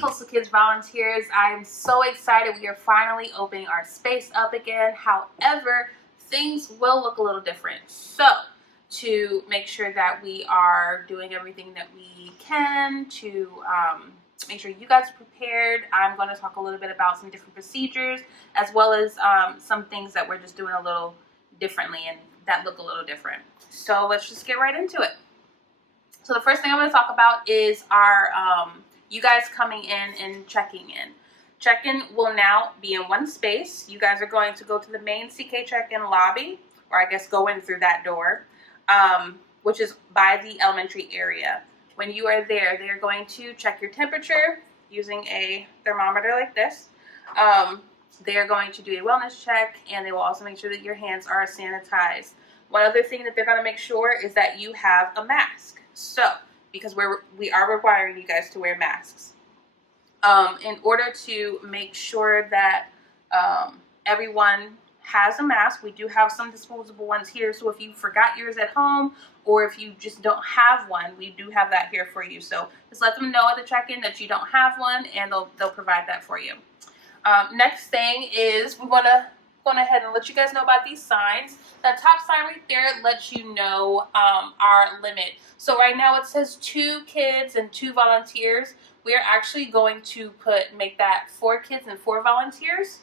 Coastal Kids volunteers. I am so excited. We are finally opening our space up again. However, things will look a little different. So, to make sure that we are doing everything that we can to make sure you guys are prepared, I'm going to talk a little bit about some different procedures, as well as some things that we're just doing a little differently and that look a little different. So let's just get right into it. So the first thing I'm going to talk about is our you guys coming in and checking in. Check-in will now be in one space. You guys are going to go to the main CK check-in lobby, or I guess go in through that door, which is by the elementary area. When you are there, they're going to check your temperature using a thermometer like this. They're going to do a wellness check, and they will also make sure that your hands are sanitized. One other thing that they're going to make sure is that you have a mask. So, because we are requiring you guys to wear masks. In order to make sure that everyone has a mask, we do have some disposable ones here. So if you forgot yours at home, or if you just don't have one, we do have that here for you. So just let them know at the check-in that you don't have one, and they'll provide that for you. Next thing is we want to go ahead and let you guys know about these signs. That top sign right there lets you know our limit. So right now it says 2 kids and 2 volunteers. We're actually going to make that 4 kids and 4 volunteers.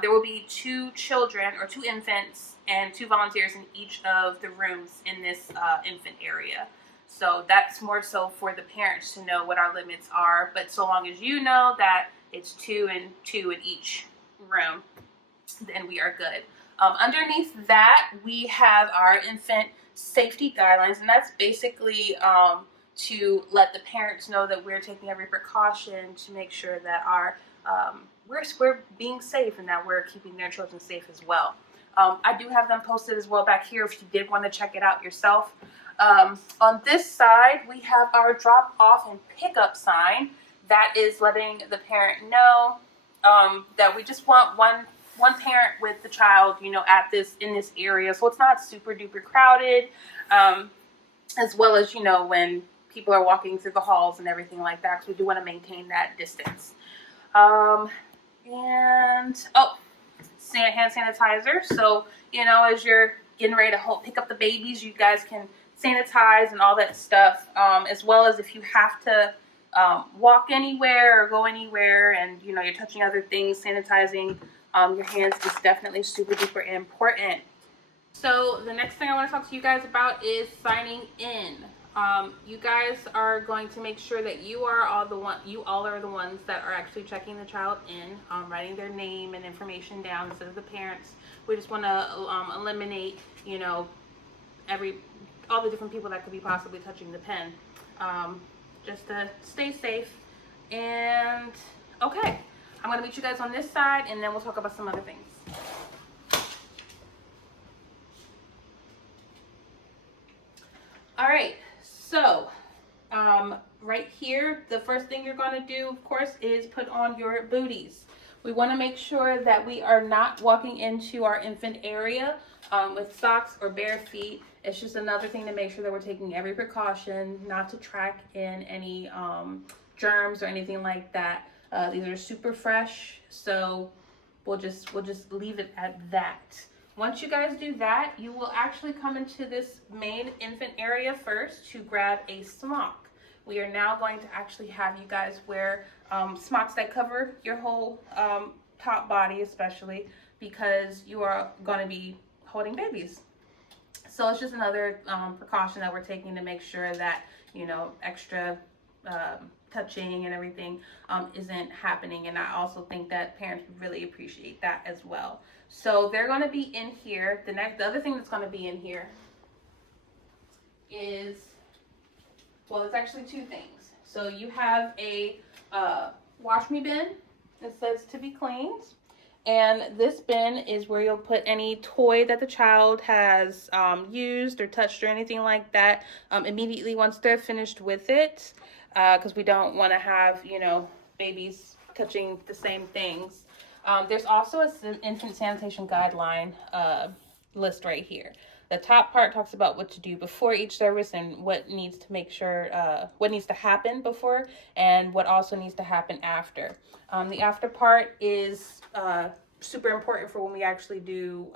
There will be 2 children or 2 infants and 2 volunteers in each of the rooms in this infant area. So that's more so for the parents to know what our limits are. But so long as you know that it's 2 and 2 in each room, then we are good. Underneath that, we have our infant safety guidelines, and that's basically to let the parents know that we're taking every precaution to make sure that our we're being safe and that we're keeping their children safe as well. I do have them posted as well back here if you did want to check it out yourself. On this side, we have our drop off and pick up sign. That is letting the parent know that we just want one parent with the child, in this area, so it's not super duper crowded, as well as when people are walking through the halls and everything like that, because we do want to maintain that distance. And hand sanitizer. So as you're getting ready to pick up the babies, you guys can sanitize and all that stuff, as well as if you have to walk anywhere or go anywhere and you're touching other things, sanitizing your hands is definitely super duper important. So the next thing I want to talk to you guys about is signing in. You guys are going to make sure that you all are the ones that are actually checking the child in, writing their name and information down instead of the parents. We just want to eliminate all the different people that could be possibly touching the pen, just to stay safe. And okay, I'm going to meet you guys on this side, and then we'll talk about some other things. All right, so right here, the first thing you're going to do, of course, is put on your booties. We want to make sure that we are not walking into our infant area with socks or bare feet. It's just another thing to make sure that we're taking every precaution not to track in any germs or anything like that. These are super fresh, so we'll just leave it at that. Once you guys do that, you will actually come into this main infant area first to grab a smock. We are now going to actually have you guys wear smocks that cover your whole top body, especially because you are going to be holding babies. So it's just another precaution that we're taking to make sure that extra touching and everything isn't happening, and I also think that parents would really appreciate that as well. So they're going to be in here. The other thing that's going to be in here is, well, it's actually 2 things. So you have a wash me bin that says to be cleaned, and this bin is where you'll put any toy that the child has used or touched or anything like that immediately once they're finished with it, because we don't want to have babies touching the same things. There's also an infant sanitation guideline list right here. The top part talks about what to do before each service and what needs to make sure, what needs to happen before and what also needs to happen after. The after part is super important for when we actually do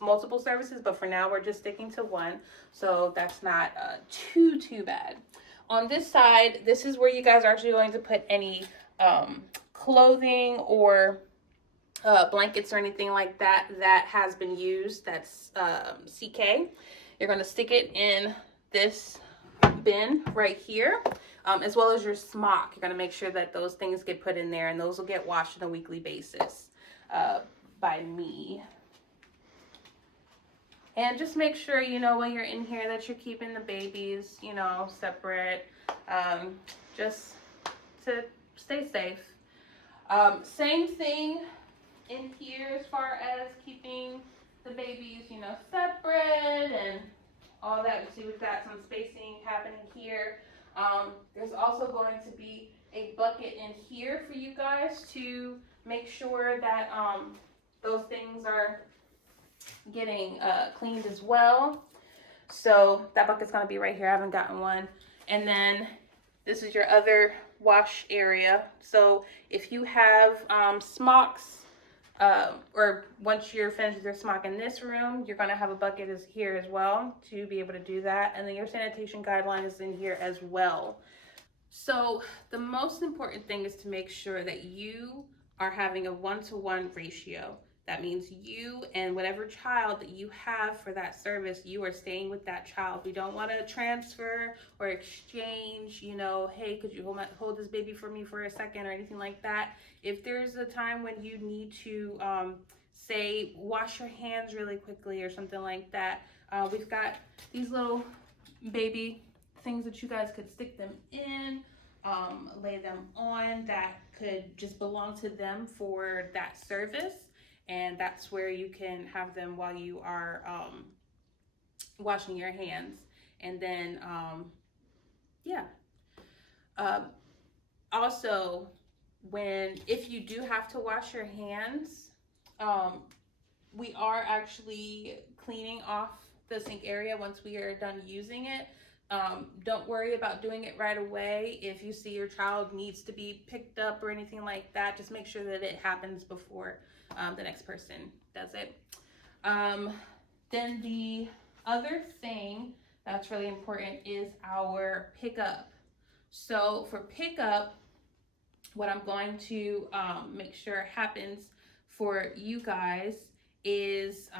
multiple services, but for now we're just sticking to one, so that's not too bad. On this side, this is where you guys are actually going to put any clothing or blankets or anything like that that has been used, that's CK. You're going to stick it in this bin right here, as well as your smock. You're going to make sure that those things get put in there, and those will get washed on a weekly basis by me. And just make sure, you know, when you're in here that you're keeping the babies, you know, separate, just to stay safe. Same thing in here as far as keeping the babies, you know, separate and all that. See, we've got some spacing happening here. There's also going to be a bucket in here for you guys to make sure that those things are getting cleaned as well. So that bucket's going to be right here. I haven't gotten one. And then this is your other wash area. So if you have smocks, or once you're finished with your smock in this room, you're going to have a bucket is here as well to be able to do that. And then your sanitation guideline is in here as well. So the most important thing is to make sure that you are having a 1-to-1 ratio. That means you and whatever child that you have for that service, you are staying with that child. We don't want to transfer or exchange, you know, hey, could you hold this baby for me for a second or anything like that. If there's a time when you need to, say, wash your hands really quickly or something like that, we've got these little baby things that you guys could stick them in, lay them on, that could just belong to them for that service. And that's where you can have them while you are washing your hands. And then, also, if you do have to wash your hands, we are actually cleaning off the sink area once we are done using it. Don't worry about doing it right away. If you see your child needs to be picked up or anything like that, just make sure that it happens before the next person does it. Then the other thing that's really important is our pickup. So for pickup, what I'm going to make sure happens for you guys is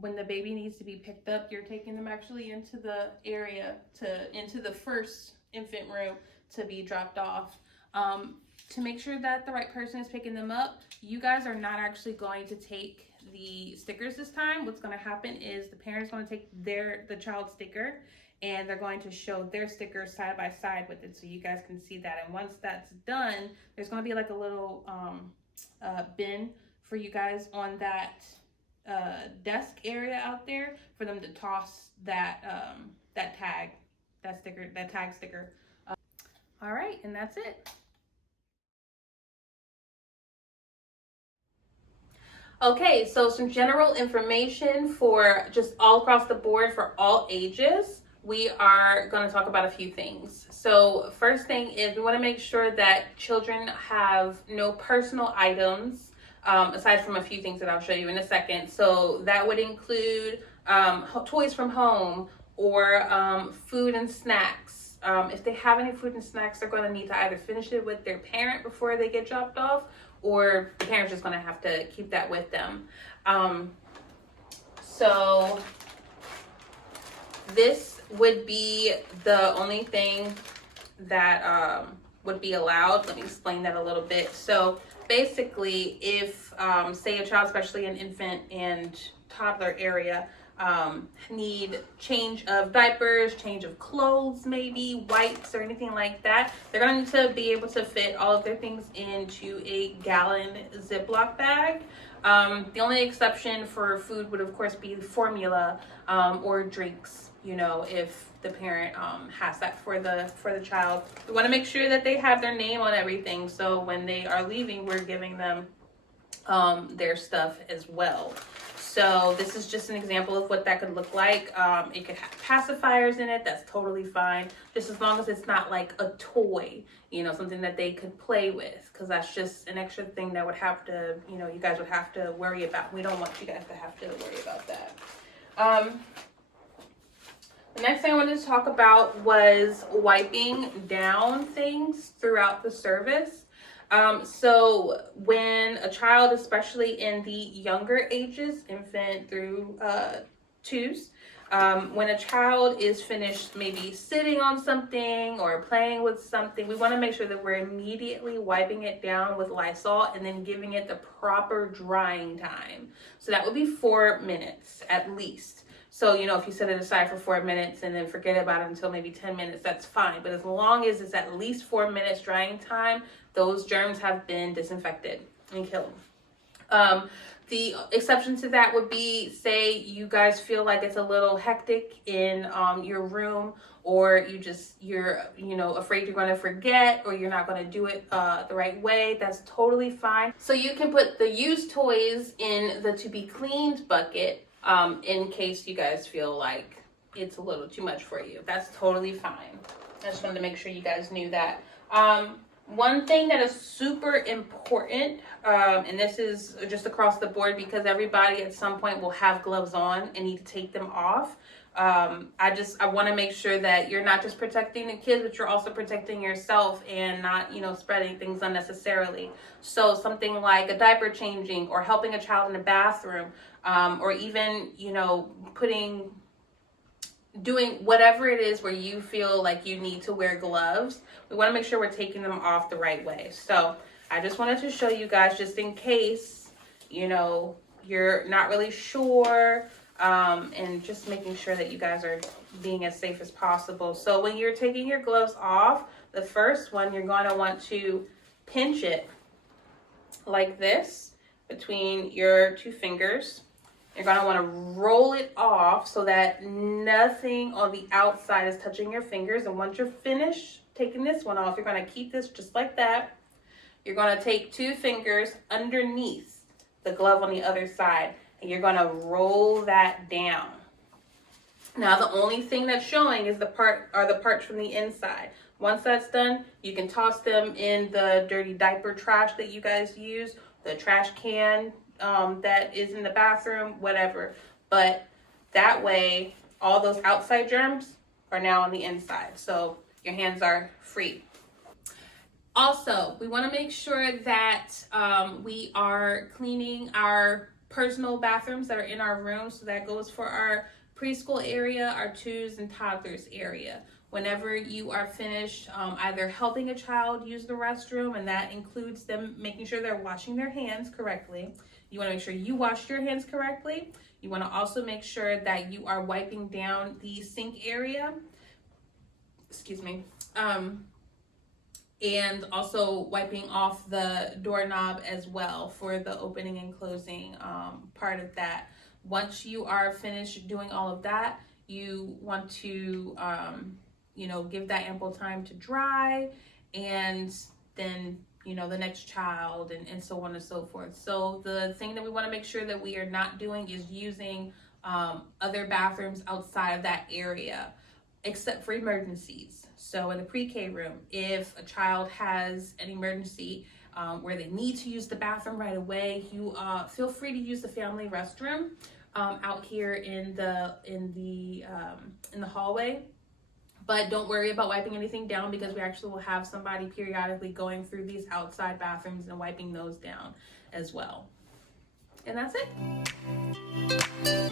when the baby needs to be picked up, you're taking them actually into the area, into the first infant room to be dropped off. To make sure that the right person is picking them up, you guys are not actually going to take the stickers this time. What's going to happen is the parent's going to take the child's sticker, and they're going to show their sticker side by side with it so you guys can see that. And once that's done, there's going to be like a little bin for you guys on that desk area out there for them to toss that tag sticker. All right, and that's it. Okay, so some general information for just all across the board for all ages. We are going to talk about a few things. So first thing is we want to make sure that children have no personal items, aside from a few things that I'll show you in a second. So that would include toys from home or food and snacks. If they have any food and snacks, they're going to need to either finish it with their parent before they get dropped off, or the parent's just going to have to keep that with them. So this would be the only thing that would be allowed. Let me explain that a little bit. So basically, if say a child, especially an infant and toddler area, need change of diapers, change of clothes, maybe wipes or anything like that, they're going to need to be able to fit all of their things into a gallon Ziploc bag. The only exception for food would of course be formula or drinks, you know, if the parent has that for the child. We want to make sure that they have their name on everything, so when they are leaving, we're giving them their stuff as well. So this is just an example of what that could look like. It could have pacifiers in it. That's totally fine. Just as long as it's not like a toy, you know, something that they could play with, because that's just an extra thing that would have to, you know, you guys would have to worry about. We don't want you guys to have to worry about that. The next thing I wanted to talk about was wiping down things throughout the service. So when a child, especially in the younger ages, infant through twos, when a child is finished maybe sitting on something or playing with something, we want to make sure that we're immediately wiping it down with Lysol and then giving it the proper drying time. So that would be 4 minutes at least. So, you know, if you set it aside for 4 minutes and then forget about it until maybe 10 minutes, that's fine. But as long as it's at least 4 minutes drying time, those germs have been disinfected and killed. The exception to that would be, say you guys feel like it's a little hectic in your room, or you're you know, afraid you're going to forget, or you're not going to do it the right way. That's totally fine. So you can put the used toys in the to be cleaned bucket in case you guys feel like it's a little too much for you. That's totally fine. I just wanted to make sure you guys knew that. One thing that is super important, and this is just across the board because everybody at some point will have gloves on and need to take them off. I want to make sure that you're not just protecting the kids, but you're also protecting yourself and not, you know, spreading things unnecessarily. So something like a diaper changing or helping a child in the bathroom, or even, you know, doing whatever it is where you feel like you need to wear gloves, we want to make sure we're taking them off the right way. So I just wanted to show you guys, just in case, you know, you're not really sure, and just making sure that you guys are being as safe as possible. So when you're taking your gloves off, the first one, you're going to want to pinch it like this between your two fingers. You're going to want to roll it off so that nothing on the outside is touching your fingers. And once you're finished taking this one off, you're going to keep this just like that. You're going to take 2 fingers underneath the glove on the other side, and you're going to roll that down. Now, the only thing that's showing is the parts from the inside. Once that's done, you can toss them in the dirty diaper trash that you guys use, the trash can that is in the bathroom, whatever. But that way, all those outside germs are now on the inside, so your hands are free. Also, we want to make sure that we are cleaning our personal bathrooms that are in our rooms. So that goes for our preschool area, our twos and toddlers area. Whenever you are finished either helping a child use the restroom, and that includes them making sure they're washing their hands correctly, you want to make sure you wash your hands correctly. You want to also make sure that you are wiping down the sink area. Excuse me. And also wiping off the doorknob as well for the opening and closing part of that. Once you are finished doing all of that, you want to, you know, give that ample time to dry, and then, you know, the next child, and so on and so forth. So the thing that we want to make sure that we are not doing is using other bathrooms outside of that area, except for emergencies. So in the pre-K room, if a child has an emergency where they need to use the bathroom right away, you feel free to use the family restroom out here in the hallway. But don't worry about wiping anything down, because we actually will have somebody periodically going through these outside bathrooms and wiping those down as well. And that's it.